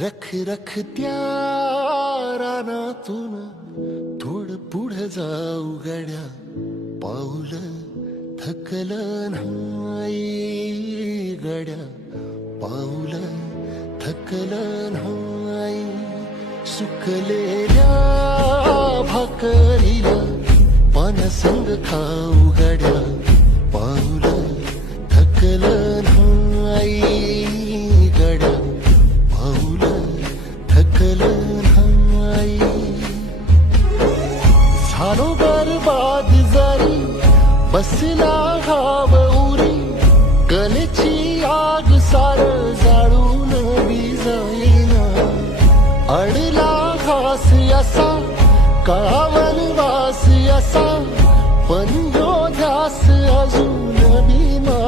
रख रख त्या रानातून थोडं पुढं जाऊ गड्या, पाऊल थकलं नाही गड्या, पाऊल थकलं नाही. सुकलेल्या भाकरीला पानसंग खाऊ गड्या, पाऊल थकलं नाही गड्या, पाऊल थकलं नाही. झालो बरबाद जरी बसला घाव उरी, कलेची आग सार जाळून विजाईना. अडला घास असा काळावन वास असा, पण यो ध्यास अजून भीमा